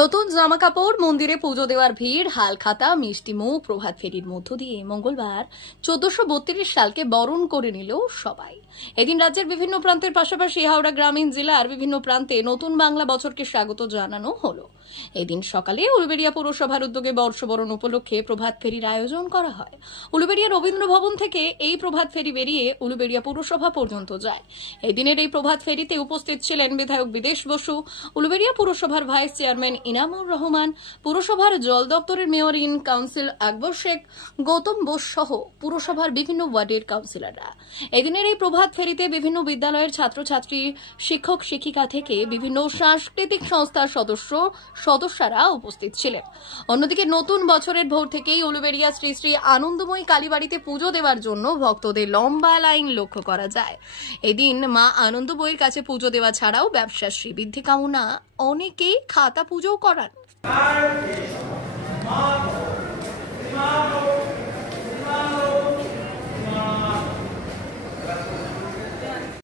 নতুন জামা কাপড়, মন্দিরে পুজো দেওয়ার ভিড়, হালখাতা, মিষ্টি মুখ, প্রভাত ফেরির মধ্য দিয়ে মঙ্গলবার 1432 সালকে বরণ করে নিল সবাই। এদিন রাজ্যের বিভিন্ন প্রান্তের পাশাপাশি হাওড়া গ্রামীণ জেলার বিভিন্ন প্রান্তে নতুন বাংলা বছরকে স্বাগত জানানো হলো। এদিন সকালে উলুবেড়িয়া পৌরসভার উদ্যোগে বর্ষবরণ উপলক্ষে প্রভাত ফেরির আয়োজন করা হয়। উলুবেড়িয়া রবীন্দ্র ভবন থেকে এই প্রভাত ফেরি বেরিয়ে উলুবেড়িয়া পৌরসভা পর্যন্ত যায়। এদিনের এই প্রভাত ফেরিতে উপস্থিত ছিলেন বিধায়ক বিদেশ বসু, উলুবেড়িয়া পৌরসভার ভাইস চেয়ারম্যান ইনামুর রহমান, পুরসভার জল দপ্তরের মেয়র ইন কাউন্সিল আকবর শেখ, গৌতম বোস সহ পুরসভার বিভিন্ন ওয়ার্ডের কাউন্সিলররা। এদিনের এই প্রভাত ফেরিতে বিভিন্ন বিদ্যালয়ের ছাত্রছাত্রী, শিক্ষক শিক্ষিকা থেকে বিভিন্ন সাংস্কৃতিক সংস্থার সদস্যরা উপস্থিত ছিলেন। অন্যদিকে নতুন বছরের ভোর থেকেই উলুবেড়িয়া শ্রী শ্রী আনন্দময়ী কালীবাড়িতে পুজো দেওয়ার জন্য ভক্তদের লম্বা লাইন লক্ষ্য করা যায়। এদিন মা আনন্দময়ীর কাছে পুজো দেওয়া ছাড়াও ব্যবসার শ্রীবৃদ্ধি কামনা অনেকেই খাতা পুজোও করান।